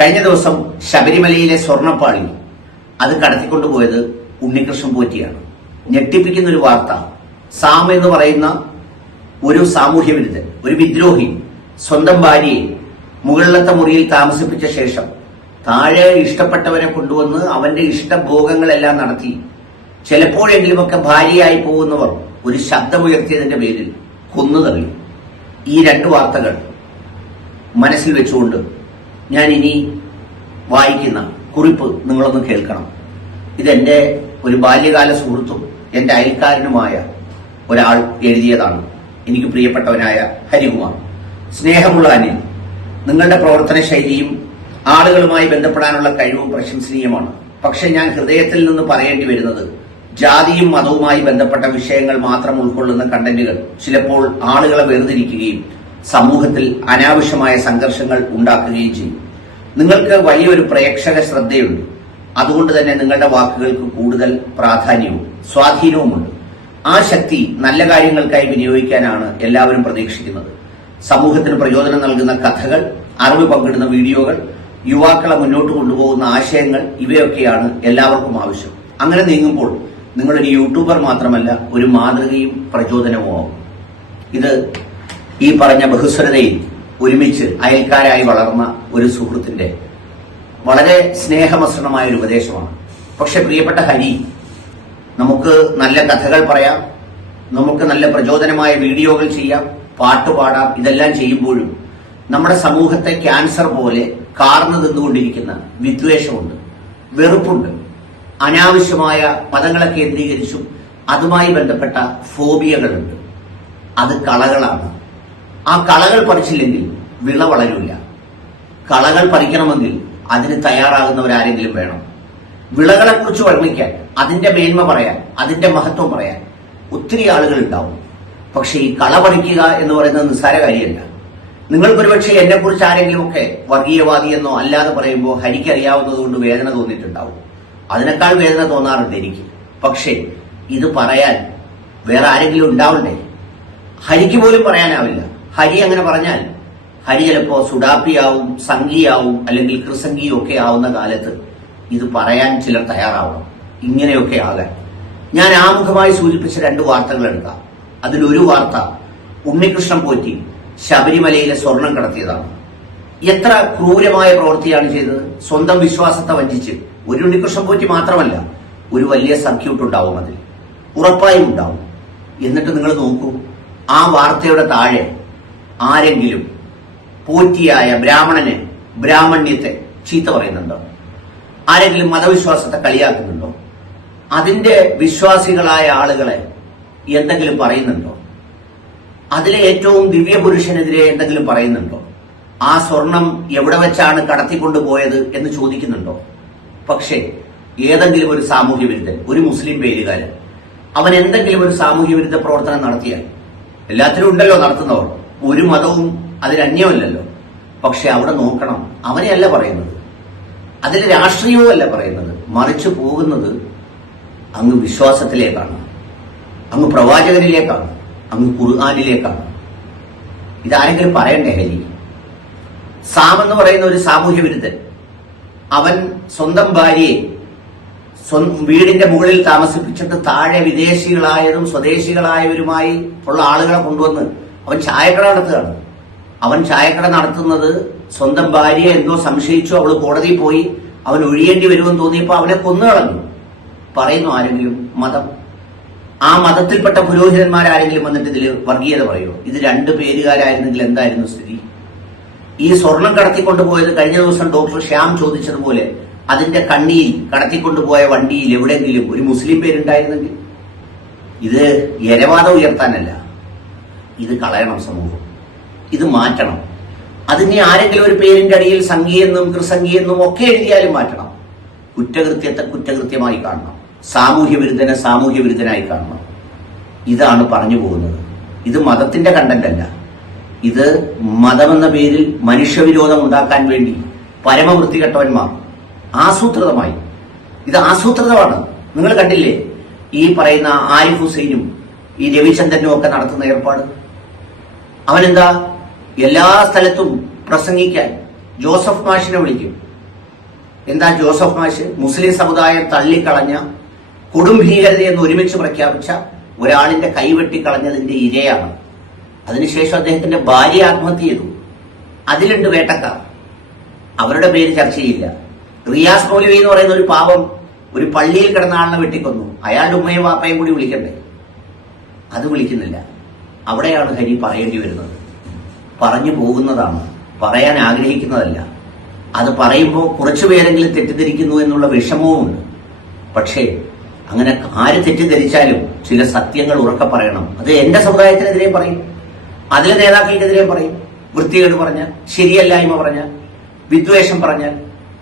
കഴിഞ്ഞ ദിവസം ശബരിമലയിലെ സ്വർണപ്പാളി അത് കടത്തിക്കൊണ്ടുപോയത് ഉണ്ണികൃഷ്ണൻ പോറ്റിയാണ്. ഞെട്ടിപ്പിക്കുന്ന ഒരു വാർത്ത. സാം എന്ന് പറയുന്ന ഒരു സാമൂഹ്യ വിരുദ്ധൻ ഒരു വിദ്രോഹി സ്വന്തം ഭാര്യയെ മുകളിലത്തെ മുറിയിൽ താമസിപ്പിച്ച ശേഷം താഴെ ഇഷ്ടപ്പെട്ടവരെ കൊണ്ടുവന്ന് അവന്റെ ഇഷ്ടഭോഗങ്ങളെല്ലാം നടത്തി. ചിലപ്പോഴെങ്കിലുമൊക്കെ ഭാര്യയായി പോകുന്നവർ ഒരു ശബ്ദമുയർത്തിയതിന്റെ പേരിൽ കൊന്നു തള്ളി. ഈ രണ്ട് വാർത്തകൾ മനസ്സിൽ വെച്ചുകൊണ്ട് ഞാൻ ഇനി വായിക്കുന്ന കുറിപ്പ് നിങ്ങളൊന്ന് കേൾക്കണം. ഇതെന്റെ ഒരു ബാല്യകാല സുഹൃത്തും എന്റെ അയൽക്കാരനുമായ ഒരാൾ എഴുതിയതാണ്. എനിക്ക് പ്രിയപ്പെട്ടവനായ ഹരികുമാർ. സ്നേഹമുള്ള അനിൽ നിങ്ങളുടെ പ്രവർത്തന ശൈലിയും ആളുകളുമായി ബന്ധപ്പെടാനുള്ള കഴിവും പ്രശംസനീയമാണ്. പക്ഷെ ഞാൻ ഹൃദയത്തിൽ നിന്ന് പറയേണ്ടി വരുന്നത് ജാതിയും മതവുമായി ബന്ധപ്പെട്ട വിഷയങ്ങൾ മാത്രം ഉൾക്കൊള്ളുന്ന കണ്ടന്റുകൾ ചിലപ്പോൾ ആളുകളെ വേർതിരിക്കുകയും സമൂഹത്തിൽ അനാവശ്യമായ സംഘർഷങ്ങൾ ഉണ്ടാക്കുകയും ചെയ്യും. നിങ്ങൾക്ക് വലിയൊരു പ്രേക്ഷക ശ്രദ്ധയുണ്ട്. അതുകൊണ്ട് തന്നെ നിങ്ങളുടെ വാക്കുകൾക്ക് കൂടുതൽ പ്രാധാന്യവും സ്വാധീനവുമുണ്ട്. ആ ശക്തി നല്ല കാര്യങ്ങൾക്കായി വിനിയോഗിക്കാനാണ് എല്ലാവരും പ്രതീക്ഷിക്കുന്നത്. സമൂഹത്തിന് പ്രചോദനം നൽകുന്ന കഥകൾ അറിവ് പങ്കിടുന്ന വീഡിയോകൾ യുവാക്കളെ മുന്നോട്ട് കൊണ്ടുപോകുന്ന ആശയങ്ങൾ ഇവയൊക്കെയാണ് എല്ലാവർക്കും ആവശ്യം. അങ്ങനെ നീങ്ങുമ്പോൾ നിങ്ങളൊരു യൂട്യൂബർ മാത്രമല്ല ഒരു മാതൃകയും പ്രചോദനവുമാവും. ഇത് ഈ പറഞ്ഞ ബഹുസ്വരതയിൽ ഒരുമിച്ച് അയൽക്കാരായി വളർന്ന ഒരു സുഹൃത്തിന്റെ വളരെ സ്നേഹമസൃണമായ ഒരു ഉപദേശമാണ്. പക്ഷെ പ്രിയപ്പെട്ട ഹരി നമുക്ക് നല്ല കഥകൾ പറയാം നമുക്ക് നല്ല പ്രചോദനമായ വീഡിയോകൾ ചെയ്യാം പാട്ട് പാടാം ഇതെല്ലാം ചെയ്യുമ്പോഴും നമ്മുടെ സമൂഹത്തെ ക്യാൻസർ പോലെ കാർന്നു നിന്നുകൊണ്ടിരിക്കുന്ന വിദ്വേഷമുണ്ട് വെറുപ്പുണ്ട്. അനാവശ്യമായ പദങ്ങളെ കേന്ദ്രീകരിച്ചും അതുമായി ബന്ധപ്പെട്ട ഫോബിയകളുണ്ട്. അത് കളകളാണ്. ആ കളകൾ പറിച്ചില്ലെങ്കിൽ വിള വളരില്ല. കളകൾ പറിക്കണമെങ്കിൽ അതിന് തയ്യാറാകുന്നവരാരെങ്കിലും വേണം. വിളകളെക്കുറിച്ച് വർണിക്കാൻ അതിന്റെ മേന്മ പറയാൻ അതിന്റെ മഹത്വം പറയാൻ ഒത്തിരി ആളുകൾ ഉണ്ടാവും. പക്ഷെ ഈ കള പറിക്കുക എന്ന് പറയുന്നത് നിസ്സാര കാര്യമല്ല. നിങ്ങൾക്കൊരുപക്ഷെ എന്നെ കുറിച്ച് ആരെങ്കിലുമൊക്കെ വർഗീയവാദിയെന്നോ അല്ലാതെ പറയുമ്പോൾ ഹരിക്കറിയാവുന്നതുകൊണ്ട് വേദന തോന്നിയിട്ടുണ്ടാവും. അതിനേക്കാൾ വേദന തോന്നാറുണ്ട് എനിക്ക്. പക്ഷേ ഇത് പറയാൻ വേറെ ആരെങ്കിലും ഉണ്ടാവണ്ടേ? ഹരിക്ക് പോലും പറയാനാവില്ല. ഹരി അങ്ങനെ പറഞ്ഞാൽ ഹരി ചിലപ്പോ സുഡാപ്പിയാവും സംഘിയാവും അല്ലെങ്കിൽ കൃസംഗിയും ഒക്കെ ആവുന്ന കാലത്ത് ഇത് പറയാൻ ചിലർ തയ്യാറാവണം. ഇങ്ങനെയൊക്കെ ആകാൻ. ഞാൻ ആമുഖമായി സൂചിപ്പിച്ച രണ്ട് വാർത്തകൾ എടുക്കാം. അതിലൊരു വാർത്ത ഉണ്ണികൃഷ്ണൻ പോറ്റി ശബരിമലയിലെ സ്വർണം കടത്തിയതാണ്. എത്ര ക്രൂരമായ പ്രവൃത്തിയാണ് ചെയ്തത്. സ്വന്തം വിശ്വാസത്തെ വഞ്ചിച്ച് ഒരു ഉണ്ണികൃഷ്ണൻ പോറ്റി മാത്രമല്ല ഒരു വലിയ സർക്യൂട്ട് ഉണ്ടാവും അതിൽ. ഉറപ്പായും ഉണ്ടാവും. എന്നിട്ട് നിങ്ങൾ നോക്കൂ ആ വാർത്തയുടെ താഴെ ആരെങ്കിലും പോറ്റിയായ ബ്രാഹ്മണന് ബ്രാഹ്മണ്യത്തെ ചീത്ത പറയുന്നുണ്ടോ? ആരെങ്കിലും മതവിശ്വാസത്തെ കളിയാക്കുന്നുണ്ടോ? അതിന്റെ വിശ്വാസികളായ ആളുകളെ എന്തെങ്കിലും പറയുന്നുണ്ടോ? അതിലെ ഏറ്റവും ദിവ്യപുരുഷനെതിരെ എന്തെങ്കിലും പറയുന്നുണ്ടോ? ആ സ്വർണം എവിടെ വെച്ചാണ് കടത്തിക്കൊണ്ടുപോയത് എന്ന് ചോദിക്കുന്നുണ്ടോ? പക്ഷേ ഏതെങ്കിലും ഒരു സാമൂഹ്യ വിരുദ്ധൻ ഒരു മുസ്ലിം പേരുകാരൻ അവൻ എന്തെങ്കിലും ഒരു സാമൂഹ്യ വിരുദ്ധ പ്രവർത്തനം നടത്തിയാൽ എല്ലാത്തിനും ഉണ്ടല്ലോ നടത്തുന്നവർ ഒരു മതവും അതിലന്യമല്ലല്ലോ. പക്ഷെ അവിടെ നോക്കണം അവനെയല്ല പറയുന്നത്. അതിൽ രാഷ്ട്രീയവുമല്ല പറയുന്നത്. മറിച്ചു പോകുന്നത് അങ്ങ് വിശ്വാസത്തിലേക്കാണ്. അങ്ങ് പ്രവാചകനിലേക്കാണ് അങ്ങ് ഖുർആാനിലേക്കാണ്. ഇതാരെങ്കിലും പറയണ്ടേ ഹരി? സാം എന്ന് പറയുന്ന ഒരു സാമൂഹ്യ വിരുദ്ധൻ. അവൻ സ്വന്തം ഭാര്യയെ വീടിന്റെ മുകളിൽ താമസിപ്പിച്ചിട്ട് താഴെ വിദേശികളായതും സ്വദേശികളായവരുമായി ഉള്ള ആളുകളെ കൊണ്ടുവന്ന് അവൻ ചായക്കട നടത്തുകയാണ്. അവൻ ചായക്കട നടത്തുന്നത് സ്വന്തം ഭാര്യ എന്തോ സംശയിച്ചു അവൾ കോടതിയിൽ പോയി അവൻ ഒഴിയേണ്ടി വരുമെന്ന് തോന്നിയപ്പോൾ അവനെ കൊന്നു കളഞ്ഞു. പറയുന്നു ആരെങ്കിലും? മതം. ആ മതത്തിൽപ്പെട്ട പുരോഹിതന്മാരാരെങ്കിലും വന്നിട്ട് ഇതിൽ വർഗീയത പറയുമോ ഇത് രണ്ട് പേരുകാരായിരുന്നെങ്കിൽ എന്തായിരുന്നു സ്ഥിതി? ഈ സ്വർണം കടത്തിക്കൊണ്ടുപോയത് കഴിഞ്ഞ ദിവസം ഡോക്ടർ ശ്യാം ചോദിച്ചതുപോലെ അതിന്റെ കണ്ണിയിൽ കടത്തിക്കൊണ്ടുപോയ വണ്ടിയിൽ എവിടെയെങ്കിലും ഒരു മുസ്ലിം പേരുണ്ടായിരുന്നെങ്കിൽ? ഇത് എരവാദം ഉയർത്താനല്ല. ഇത് കളയണം സമൂഹം. ഇത് മാറ്റണം. അതിനെ ആരെങ്കിലും ഒരു പേരിന്റെ അടിയിൽ സംഘിയെന്നും കൃസംഘിയെന്നും ഒക്കെ എഴുതിയാലും മാറ്റണം. കുറ്റകൃത്യത്തെ കുറ്റകൃത്യമായി കാണണം. സാമൂഹ്യ വിരുദ്ധനെ സാമൂഹ്യ വിരുദ്ധനായി കാണണം. ഇതാണ് പറഞ്ഞു പോകുന്നത്. ഇത് മതത്തിന്റെ കണ്ടന്റ് അല്ല. ഇത് മതമെന്ന പേരിൽ മനുഷ്യവിരോധം ഉണ്ടാക്കാൻ വേണ്ടി പരമവൃത്തികെട്ടവന്മാർ ആസൂത്രിതമായി. ഇത് ആസൂത്രിതമാണ്. നിങ്ങൾ കണ്ടില്ലേ? ഈ പറയുന്ന ആരിഫ് ഹുസൈനും ഈ രവിചന്ദ്രനും ഒക്കെ നടത്തുന്ന ഏർപ്പാട്. അവനെന്താ? എല്ലാ സ്ഥലത്തും പ്രസംഗിക്കാൻ ജോസഫ് മാഷിനെ വിളിക്കും. എന്താ ജോസഫ് മാഷ്? മുസ്ലിം സമുദായം തള്ളിക്കളഞ്ഞ കൊടും ഭീകരതയെന്ന് ഒരുമിച്ച് പ്രഖ്യാപിച്ച ഒരാളിന്റെ കൈവെട്ടിക്കളഞ്ഞതിന്റെ ഇരയാണ്. അതിനുശേഷം അദ്ദേഹത്തിന്റെ ഭാര്യ ആത്മഹത്യ ചെയ്തു. അതിലുണ്ട് വേട്ടക്കാർ. അവരുടെ പേര് ചർച്ച ചെയ്യില്ല റിയാസ് മൗലവി എന്ന് പറയുന്ന ഒരു പാപം ഒരു പള്ളിയിൽ കിടന്ന ആളിനെ വെട്ടിക്കൊന്നു. അയാളുടെ ഉമ്മയും വാപ്പയും കൂടി വിളിക്കണ്ടേ? അത് വിളിക്കുന്നില്ല. അവിടെയാണ് ഹരി പറയേണ്ടി വരുന്നത്. പറഞ്ഞു പോകുന്നതാണ്. പറയാൻ ആഗ്രഹിക്കുന്നതല്ല. അത് പറയുമ്പോൾ കുറച്ചു പേരെങ്കിലും തെറ്റിദ്ധരിക്കുന്നു എന്നുള്ള വിഷമവുമുണ്ട്. പക്ഷേ അങ്ങനെ ആര് തെറ്റിദ്ധരിച്ചാലും ചില സത്യങ്ങൾ ഉറക്കെ പറയണം. അത് എന്റെ സമുദായത്തിനെതിരെ പറയും. അതിലെ നേതാക്കൾക്കെതിരെ പറയും. വൃത്തികേട് പറഞ്ഞാൽ ശരിയല്ലായ്മ പറഞ്ഞാൽ വിദ്വേഷം പറഞ്ഞാൽ